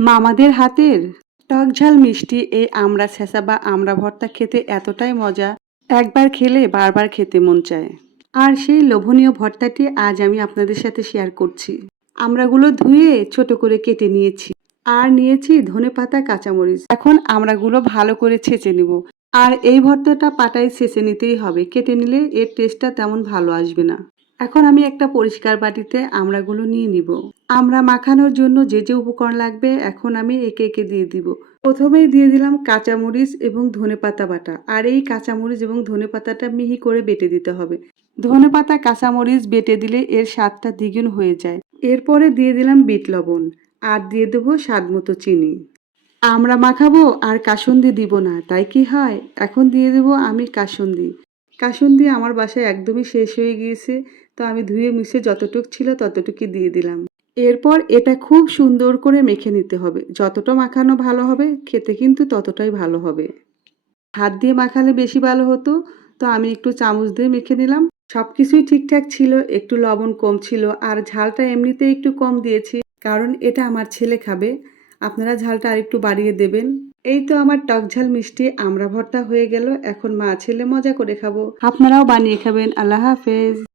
মামাদের হাতের? টক ঝাল মিষ্টি, এই আমড়া ছেঁচা বা আমড়া ভর্তা খেতে এতটাই মজা। একবার খেলে বারবার খেতে মন চায়। আর সেই লোভনীয় ভর্তাটি আজ আমি আপনাদের সাথে শেয়ার করছি। আমড়াগুলো ধুয়ে ছোট করে কেটে নিয়েছি। আর নিয়েছি ধনে পাতা, কাঁচামরিচ। এখন আমড়াগুলো ভালো করে ছেঁচে নিব। আর এই ভর্তাটা পাটায় ছেঁচে নিতেই হবে। কেটে নিলে এর টেস্টটা তেমন ভালো আসবে না। এখন আমি একটা পরিষ্কার বাটিতে আমড়াগুলো নিয়ে নিব। আমরা মাখানোর জন্য যে যে উপকরণ লাগবে এখন আমি একে একে দিয়ে দিব। প্রথমেই দিয়ে দিলাম কাঁচামরিচ এবং ধনেপাতা বাটা। আর এই কাঁচামরিচ এবং ধনেপাতাটা মিহি করে বেটে দিতে হবে। ধনে ধনেপাতা, কাঁচামরিচ বেটে দিলে এর স্বাদটা দ্বিগুণ হয়ে যায়। এরপরে দিয়ে দিলাম বিট লবণ। আর দিয়ে দেবো স্বাদ মতো চিনি। আমরা মাখাবো আর কাসুন্দি দিব না, তাই কি হয়? এখন দিয়ে দেবো আমি কাসুন্দি। কাসুন্দি আমার বাসায় একদমই শেষ হয়ে গিয়েছে। তো আমি ধুয়ে মিশে যতটুক ছিল ততটুকুই দিয়ে দিলাম। এরপর এটা খুব সুন্দর করে মেখে নিতে হবে। যতটা মাখানো ভালো হবে, খেতে কিন্তু ততটাই ভালো হবে। হাত দিয়ে মাখালে বেশি ভালো হতো, তো আমি একটু চামচ দিয়ে মেখে নিলাম। সব কিছুই ঠিকঠাক ছিল, একটু লবণ কম ছিল, আর ঝালটা এমনিতে একটু কম দিয়েছি, কারণ এটা আমার ছেলে খাবে। আপনারা ঝালটা আরেকটু বাড়িয়ে দেবেন। এই তো আমার টক ঝাল মিষ্টি, আমরা ভর্তা হয়ে গেল। এখন মা ছেলে মজা করে খাব। আপনারাও বানিয়ে খাবেন। আল্লাহ হাফেজ।